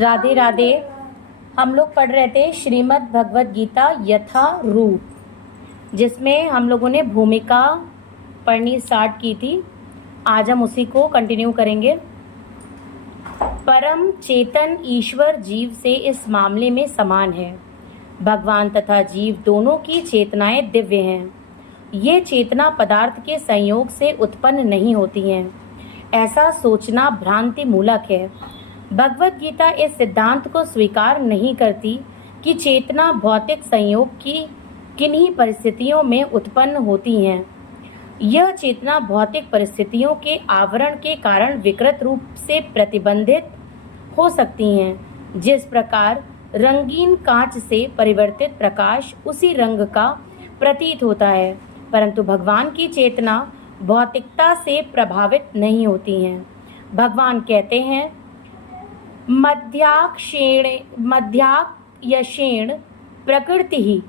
राधे राधे। हम लोग पढ़ रहे थे श्रीमद् भगवद गीता यथा रूप, जिसमें हम लोगों ने भूमिका पढ़नी स्टार्ट की थी। आज हम उसी को कंटिन्यू करेंगे। परम चेतन ईश्वर जीव से इस मामले में समान है। भगवान तथा जीव दोनों की चेतनाएं दिव्य हैं। ये चेतना पदार्थ के संयोग से उत्पन्न नहीं होती हैं। ऐसा सोचना भ्रांति मूलक है। भगवद गीता इस सिद्धांत को स्वीकार नहीं करती कि चेतना भौतिक संयोग की किन्हीं परिस्थितियों में उत्पन्न होती हैं। यह चेतना भौतिक परिस्थितियों के आवरण के कारण विकृत रूप से प्रतिबंधित हो सकती हैं। जिस प्रकार रंगीन कांच से परिवर्तित प्रकाश उसी रंग का प्रतीत होता है, परंतु भगवान की चेतना भौतिकता से प्रभावित नहीं होती हैं। भगवान कहते हैं, मध्याक्षेण प्रकृति ही।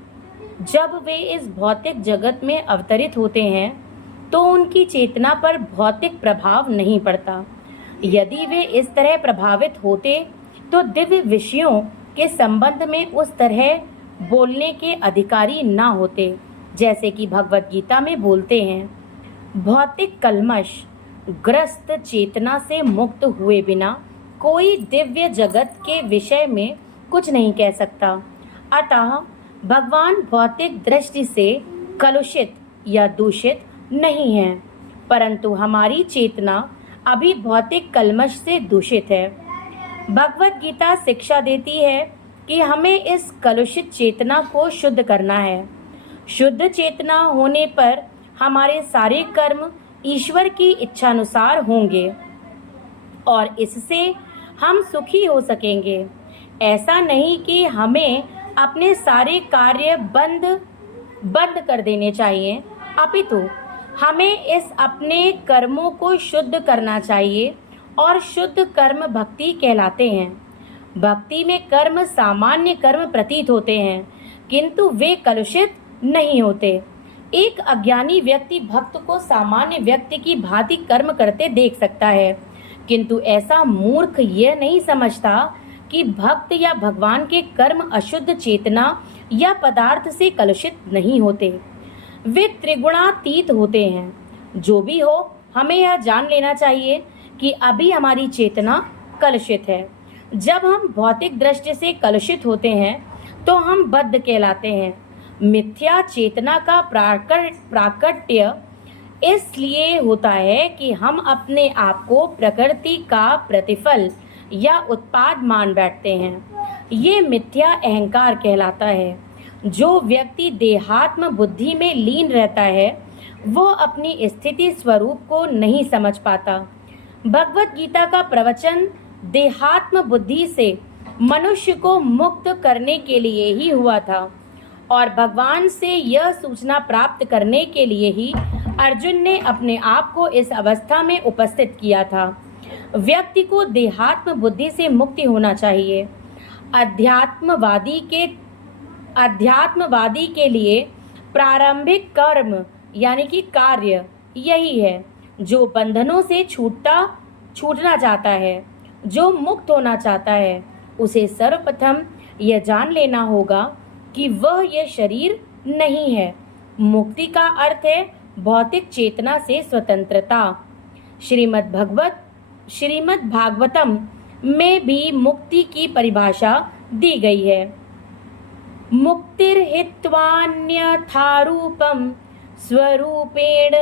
जब वे इस भौतिक जगत में अवतरित होते हैं तो उनकी चेतना पर भौतिक प्रभाव नहीं पड़ता। यदि वे इस तरह प्रभावित होते तो दिव्य विषयों के संबंध में उस तरह बोलने के अधिकारी ना होते, जैसे कि भगवद गीता में बोलते हैं, भौतिक कल्मश ग्रस्त चेतना से मुक्त हुए बिना कोई दिव्य जगत के विषय में कुछ नहीं कह सकता। अतः भगवान भौतिक दृष्टि से कलुषित या दूषित नहीं है, परंतु हमारी चेतना अभी भौतिक कल्मश से दूषित है। भगवद गीता शिक्षा देती है कि हमें इस कलुषित चेतना को शुद्ध करना है। शुद्ध चेतना होने पर हमारे सारे कर्म ईश्वर की इच्छानुसार होंगे और इससे हम सुखी हो सकेंगे। ऐसा नहीं कि हमें अपने सारे कार्य बंद कर देने चाहिए, अपितु हमें इस अपने कर्मों को शुद्ध करना चाहिए और शुद्ध कर्म भक्ति कहलाते हैं। भक्ति में कर्म सामान्य कर्म प्रतीत होते हैं, किंतु वे कलुषित नहीं होते। एक अज्ञानी व्यक्ति भक्त को सामान्य व्यक्ति की भांति कर्म करते देख सकता है, किंतु ऐसा मूर्ख यह नहीं समझता कि भक्त या भगवान के कर्म अशुद्ध चेतना या पदार्थ से कलुषित नहीं होते, वे त्रिगुणातीत होते हैं। जो भी हो, हमें यह जान लेना चाहिए कि अभी हमारी चेतना कलुषित है। जब हम भौतिक दृष्टि से कलुषित होते हैं तो हम बद्ध कहलाते हैं। मिथ्या चेतना का प्राकट्य इसलिए होता है कि हम अपने आप को प्रकृति का प्रतिफल या उत्पाद मान बैठते हैं। ये मिथ्या अहंकार कहलाता है। जो व्यक्ति देहात्म बुद्धि में लीन रहता है वो अपनी स्थिति स्वरूप को नहीं समझ पाता। भगवद गीता का प्रवचन देहात्म बुद्धि से मनुष्य को मुक्त करने के लिए ही हुआ था और भगवान से यह सूचना प्राप्त करने के लिए ही अर्जुन ने अपने आप को इस अवस्था में उपस्थित किया था। व्यक्ति को देहात्म बुद्धि से मुक्ति होना चाहिए। अध्यात्मवादी के लिए प्रारंभिक कर्म यानी कि कार्य यही है। जो बंधनों से छूटना चाहता है, जो मुक्त होना चाहता है, उसे सर्वप्रथम यह जान लेना होगा कि वह यह शरीर नहीं है। मुक्ति का अर्थ है भौतिक चेतना से स्वतंत्रता। श्रीमद् भागवतम में भी मुक्ति की परिभाषा दी गई है। मुक्तिर्हित्वान्यथारूपम स्वरूपेण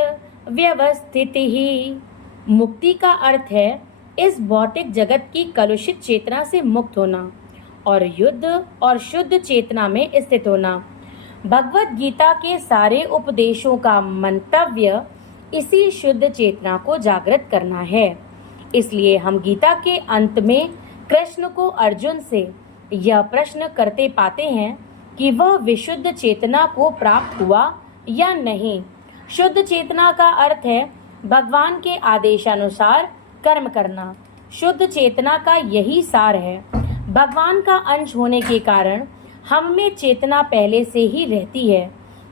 व्यवस्थितिः। मुक्ति का अर्थ है इस भौतिक जगत की कलुषित चेतना से मुक्त होना और युद्ध और शुद्ध चेतना में स्थित होना। भगवद गीता के सारे उपदेशों का मंतव्य इसी शुद्ध चेतना को जागृत करना है। इसलिए हम गीता के अंत में कृष्ण को अर्जुन से यह प्रश्न करते पाते हैं कि वह विशुद्ध चेतना को प्राप्त हुआ या नहीं। शुद्ध चेतना का अर्थ है भगवान के आदेशानुसार कर्म करना। शुद्ध चेतना का यही सार है। भगवान का अंश होने के कारण हम में चेतना पहले से ही रहती है,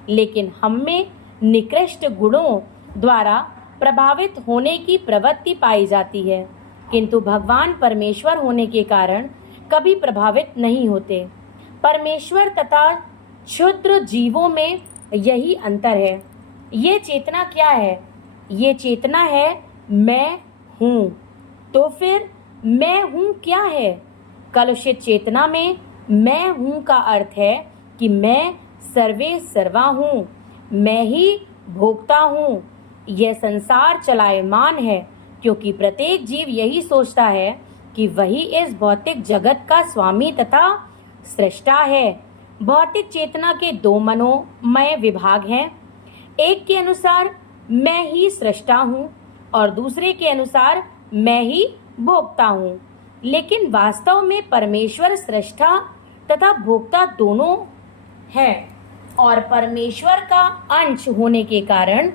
लेकिन हम में निकृष्ट गुणों द्वारा प्रभावित होने की प्रवृत्ति पाई जाती है। किंतु भगवान परमेश्वर होने के कारण कभी प्रभावित नहीं होते। परमेश्वर तथा क्षुद्र जीवों में यही अंतर है। ये चेतना क्या है? ये चेतना है मैं हूँ। तो फिर मैं हूँ क्या है? कलुषित चेतना में मैं हूँ का अर्थ है कि मैं सर्वे सर्वा हूँ, मैं ही भोगता हूँ। यह संसार चलायमान है क्योंकि प्रत्येक जीव यही सोचता है कि वही इस भौतिक जगत का स्वामी तथा सृष्टा है। भौतिक चेतना के दो मनोमय विभाग हैं। एक के अनुसार मैं ही सृष्टा हूँ और दूसरे के अनुसार मैं ही भोगता हूँ। लेकिन वास्तव में परमेश्वर सृष्टा तथा भोक्ता दोनों है और परमेश्वर का अंश होने के कारण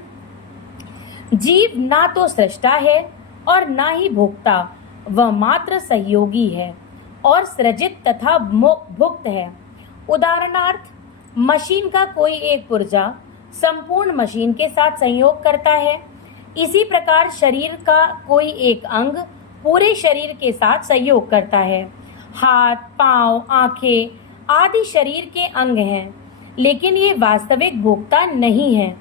जीव ना तो सृष्टा है और ना ही भोक्ता, वह मात्र सहयोगी है और सृजित तथा भुक्त है। उदाहरणार्थ, मशीन का कोई एक पुर्जा संपूर्ण मशीन के साथ संयोग करता है। इसी प्रकार शरीर का कोई एक अंग पूरे शरीर के साथ सहयोग करता है। हाथ, पांव, आंखें आदि शरीर के अंग हैं, लेकिन ये वास्तविक भोक्ता नहीं है।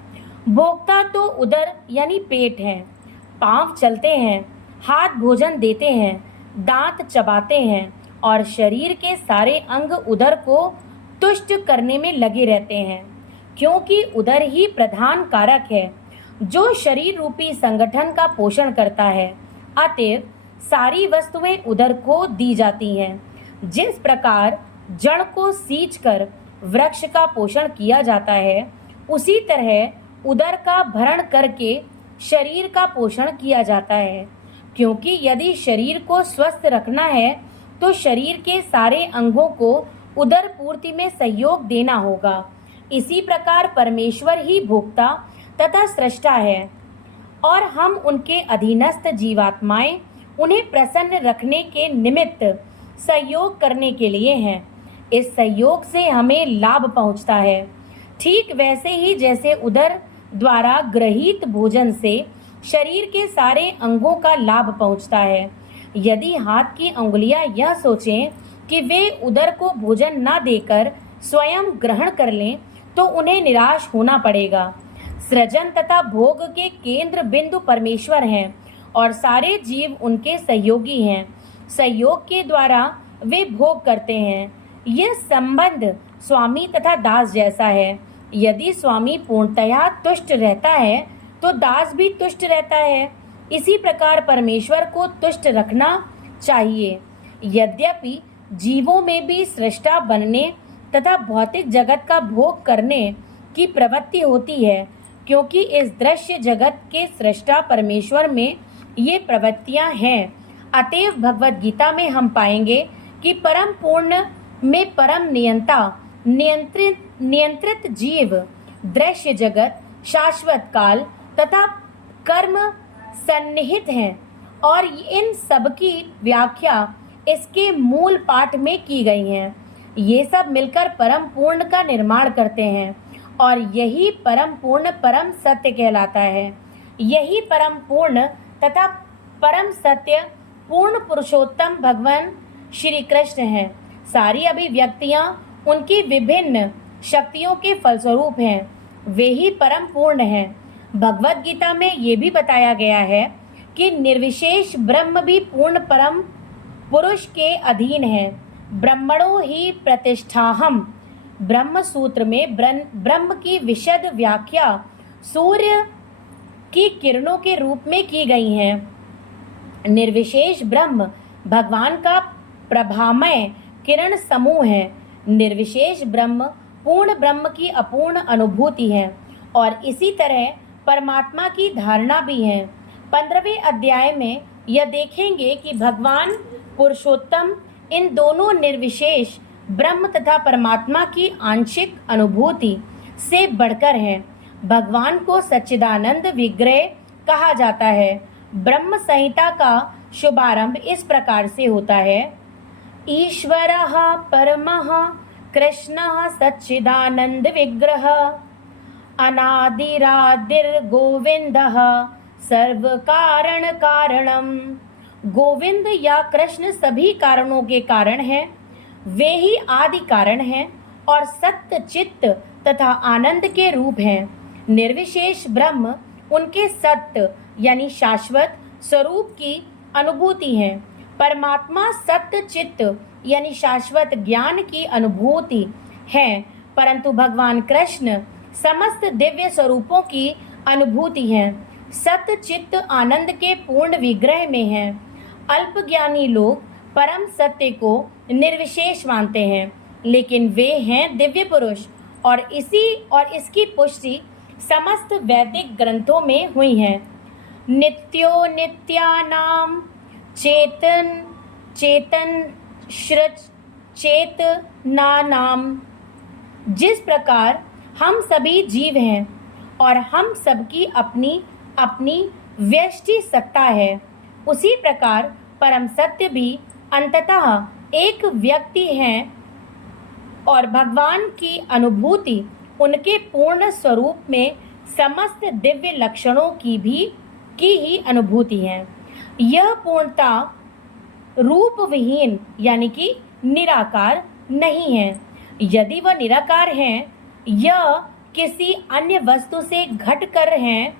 भोक्ता तो उदर यानी पेट है। पांव चलते हैं, हाथ भोजन देते हैं, दांत चबाते हैं और शरीर के सारे अंग उदर को तुष्ट करने में लगे रहते हैं, क्योंकि उदर ही प्रधान कारक है जो शरीर रूपी संगठन का पोषण करता है। अतएव सारी वस्तुएं उदर को दी जाती हैं। जिस प्रकार जड़ को सींचकर वृक्ष का पोषण किया जाता है, उसी तरह उदर का भरण करके शरीर का पोषण किया जाता है। क्योंकि यदि शरीर को स्वस्थ रखना है तो शरीर के सारे अंगों को उदर पूर्ति में सहयोग देना होगा। इसी प्रकार परमेश्वर ही भोक्ता तथा सृष्टा है और हम उनके अधीनस्थ जीवात्माएं उन्हें प्रसन्न रखने के निमित्त सहयोग करने के लिए हैं। इस सहयोग से हमें लाभ पहुंचता है। ठीक वैसे ही जैसे उदर द्वारा ग्रहित भोजन से शरीर के सारे अंगों का लाभ पहुंचता है। यदि हाथ की अंगुलियां यह सोचें कि वे उदर को भोजन न देकर स्वयं ग्रहण कर लें, तो उन्हें निराश होना पड़ेगा। सृजन तथा भोग के केंद्र बिंदु परमेश्वर हैं और सारे जीव उनके सहयोगी हैं। सहयोग के द्वारा वे भोग करते हैं। यह संबंध स्वामी तथा दास जैसा है। यदि स्वामी पूर्णतया तुष्ट रहता है तो दास भी तुष्ट रहता है। इसी प्रकार परमेश्वर को तुष्ट रखना चाहिए। यद्यपि जीवों में भी सृष्टा बनने तथा भौतिक जगत का भोग करने की प्रवृत्ति होती है, क्योंकि इस दृश्य जगत के सृष्टा परमेश्वर में ये प्रवृत्तियां हैं। अतएव भगवद गीता में हम पाएंगे कि परम पूर्ण में परम नियंता नियंत्रित जीव, दृश्य जगत, शाश्वत काल तथा कर्म सन्निहित हैं और इन सब की व्याख्या इसके मूल पाठ में की गई है। ये सब मिलकर परम पूर्ण का निर्माण करते हैं और यही परम पूर्ण परम सत्य कहलाता है। यही परम पूर्ण तथा परम सत्य पूर्ण पुरुषोत्तम भगवान श्री कृष्ण हैं। सारी अभिव्यक्तियां उनकी विभिन्न शक्तियों के फलस्वरूप हैं। वे ही परम पूर्ण हैं। भगवद गीता में ये भी बताया गया है कि निर्विशेष ब्रह्म भी पूर्ण परम पुरुष के अधीन है। ब्रह्मणो ही प्रतिष्ठाहम ब्रह्म सूत्र में ब्रह्म की विशद व्याख्या सूर्य की किरणों के रूप में की गई है। निर्विशेष ब्रह्म भगवान का प्रभामय किरण समूह है। निर्विशेष ब्रह्म पूर्ण ब्रह्म की अपूर्ण अनुभूति है और इसी तरह परमात्मा की धारणा भी है। 15वें अध्याय में यह देखेंगे कि भगवान पुरुषोत्तम इन दोनों निर्विशेष ब्रह्म तथा परमात्मा की आंशिक अनुभूति से बढ़कर है। भगवान को सच्चिदानंद विग्रह कहा जाता है। ब्रह्म संहिता का शुभारंभ इस प्रकार से होता है। ईश्वरः परमः कृष्णः सच्चिदानंद विग्रह अनादिरादिर्गोविन्दः सर्व कारण कारणम गोविंद या कृष्ण सभी कारणों के कारण हैं, वे ही आदि कारण हैं और सत्य चित्त तथा आनंद के रूप हैं। निर्विशेष ब्रह्म उनके सत्य यानी शाश्वत स्वरूप की अनुभूति है। परमात्मा सत्य चित्त यानी शाश्वत ज्ञान की अनुभूति है, परंतु भगवान कृष्ण समस्त दिव्य स्वरूपों की अनुभूति है। सत्य चित्त आनंद के पूर्ण विग्रह में है। अल्पज्ञानी लोग परम सत्य को निर्विशेष मानते हैं, लेकिन वे हैं दिव्य पुरुष और इसकी पुष्टि समस्त वैदिक ग्रंथों में हुई है। नित्यो नित्यानाम चेतन सृज चेतनानाम। जिस प्रकार हम सभी जीव हैं और हम सबकी अपनी अपनी व्यष्टि सत्ता है, उसी प्रकार परम सत्य भी अंततः एक व्यक्ति हैं और भगवान की अनुभूति उनके पूर्ण स्वरूप में समस्त दिव्य लक्षणों की ही अनुभूति है। यह पूर्णता रूप विहीन यानी कि निराकार नहीं है। यदि वह निराकार हैं या किसी अन्य वस्तु से घट कर हैं,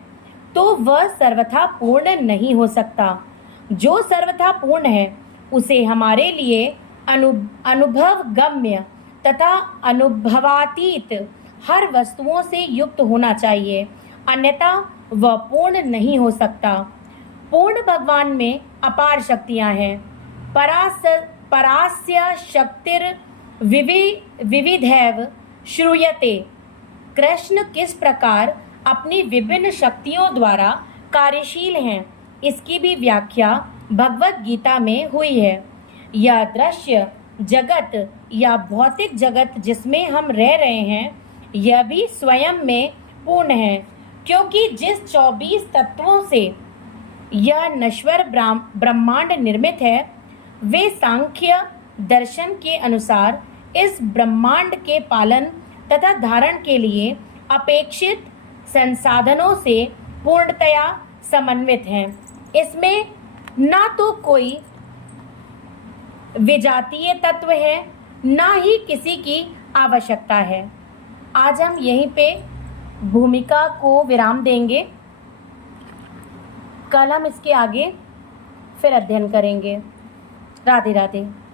तो वह सर्वथा पूर्ण नहीं हो सकता। जो सर्वथा पूर्ण है उसे हमारे लिए अनुभव गम्य तथा अनुभवातीत हर वस्तुओं से युक्त होना चाहिए, अन्यथा वह पूर्ण नहीं हो सकता। पूर्ण भगवान में अपार शक्तियां हैं। परास्य शक्तिर विविधैव श्रूयते। कृष्ण किस प्रकार अपनी विभिन्न शक्तियों द्वारा कार्यशील हैं, इसकी भी व्याख्या भगवत गीता में हुई है। यह दृश्य जगत या भौतिक जगत जिसमें हम रह रहे हैं, यह भी स्वयं में पूर्ण है, क्योंकि जिस 24 तत्वों से यह नश्वर ब्रह्मांड निर्मित है, वे सांख्य दर्शन के अनुसार इस ब्रह्मांड के पालन तथा धारण के लिए अपेक्षित संसाधनों से पूर्णतया समन्वित हैं। इसमें ना तो कोई विजातीय तत्व है, ना ही किसी की आवश्यकता है। आज हम यहीं पे भूमिका को विराम देंगे। कल हम इसके आगे फिर अध्ययन करेंगे। राधे राधे।